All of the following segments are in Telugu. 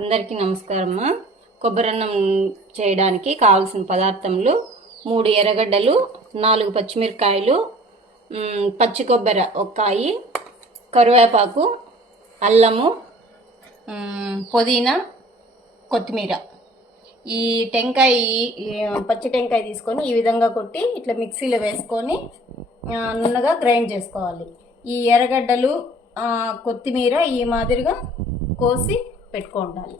అందరికీ నమస్కారమ్మా. కొబ్బరన్నం చేయడానికి కావాల్సిన పదార్థములు 3 ఎర్రగడ్డలు, 4 పచ్చిమిరకాయలు, పచ్చి కొబ్బరి ఒక్కాయి, కరివేపాకు, అల్లము, పుదీనా, కొత్తిమీర. ఈ టెంకాయ పచ్చి టెంకాయ తీసుకొని ఈ విధంగా కొట్టి ఇట్లా మిక్సీలో వేసుకొని నున్నగా గ్రైండ్ చేసుకోవాలి. ఈ ఎర్రగడ్డలు, కొత్తిమీర ఈ మాదిరిగా కోసి పెట్టుకోవాలి.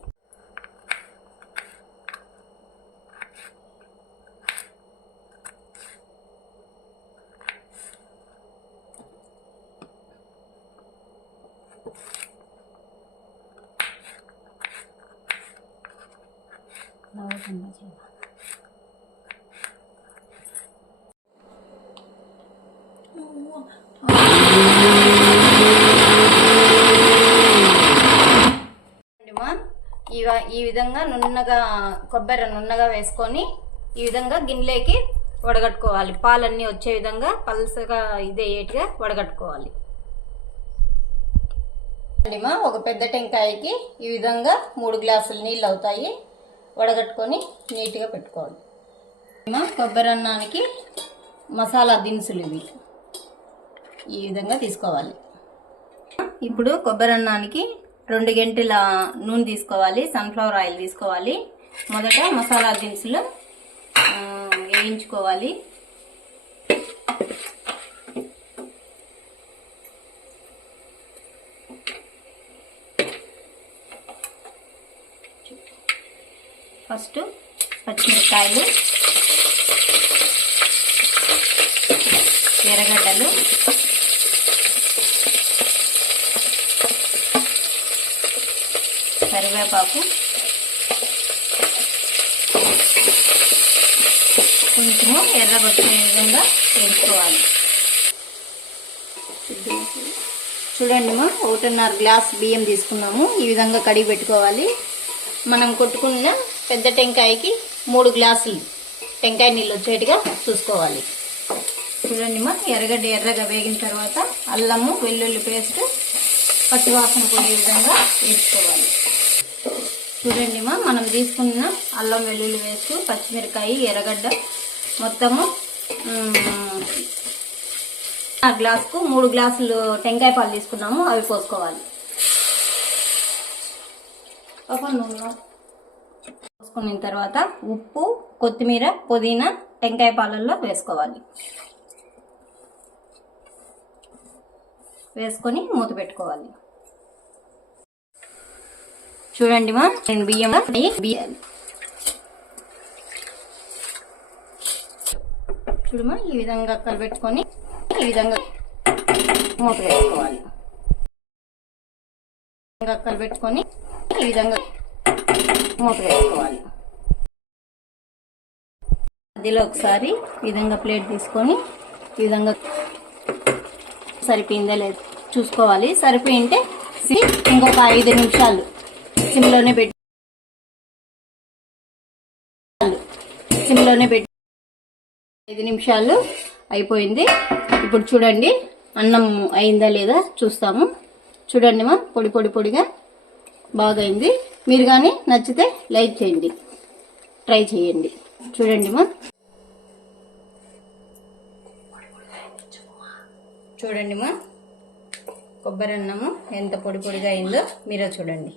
ఈ విధంగా నున్నగా కొబ్బరి నున్నగా వేసుకొని ఈ విధంగా గిన్నెలోకి వడగట్టుకోవాలి. పాలన్నీ వచ్చే విధంగా పల్సగా ఇదేట్టుగా వడగట్టుకోవాలి. ఒక పెద్ద టెంకాయకి ఈ విధంగా 3 గ్లాసులు నీళ్ళు అవుతాయి. వడగట్టుకొని నీట్గా పెట్టుకోవాలి. కొబ్బరి అన్నానికి మసాలా దినుసులు ఇవి ఈ విధంగా తీసుకోవాలి. ఇప్పుడు కొబ్బరి అన్నానికి 2 గంటల నూనె తీసుకోవాలి. సన్ఫ్లవర్ ఆయిల్ తీసుకోవాలి. మొదట మసాలా దినుసులు వేయించుకోవాలి. ఫస్ట్ పచ్చిమిరకాయలు, ఎర్రగడ్డలు, కరివేపాకు, కొంచెము ఎర్రగొచ్చే విధంగా వేసుకోవాలి. చూడండి 1.5 గ్లాస్ బియ్యం తీసుకున్నాము. ఈ విధంగా కడిగి పెట్టుకోవాలి. మనం కొట్టుకున్న పెద్ద టెంకాయకి 3 గ్లాసులు టెంకాయ నీళ్ళు వచ్చేట్టుగా చూసుకోవాలి. చూడండి ఎర్రగడ్డ ఎర్రగా వేగిన తర్వాత అల్లము, వెల్లుల్లి పేస్ట్ పచ్చివాసన పోయే విధంగా వేసుకోవాలి. చూడండి మనం తీసుకున్న అల్లం, వెల్లుల్లి పేస్ట్, పచ్చిమిరకాయ, ఎర్రగడ్డ మొత్తము గ్లాసుకు 3 గ్లాసులు టెంకాయ పాలు తీసుకున్నాము. అవి పోసుకోవాలి. పోసుకున్న తర్వాత ఉప్పు, కొత్తిమీర, పుదీనా టెంకాయ పాలల్లో వేసుకోవాలి. వేసుకొని మూత పెట్టుకోవాలి. చూడండి నేను బియ్యం చూడమా ఈ విధంగా కలిపెట్టుకొని ఈ విధంగా మూత వేసుకోవాలి. కలిపెట్టుకొని ఈ విధంగా మూత వేసుకోవాలి. మధ్యలో ఒకసారి ఈ విధంగా ప్లేట్ తీసుకొని ఈ విధంగా సరిపోయిందా లేదు చూసుకోవాలి. సరిపోయింటే ఇంకొక 5 నిమిషాలు సిమ్లోనే పెట్టి 5 నిమిషాలు అయిపోయింది. ఇప్పుడు చూడండి అన్నం అయిందా లేదా చూస్తాము. చూడండి పొడిగా బాగా అయింది. మీరు కానీ నచ్చితే లైక్ చేయండి, ట్రై చేయండి. చూడండి చూడండి కొబ్బరి అన్నము ఎంత పొడిగా అయిందో మీరే చూడండి.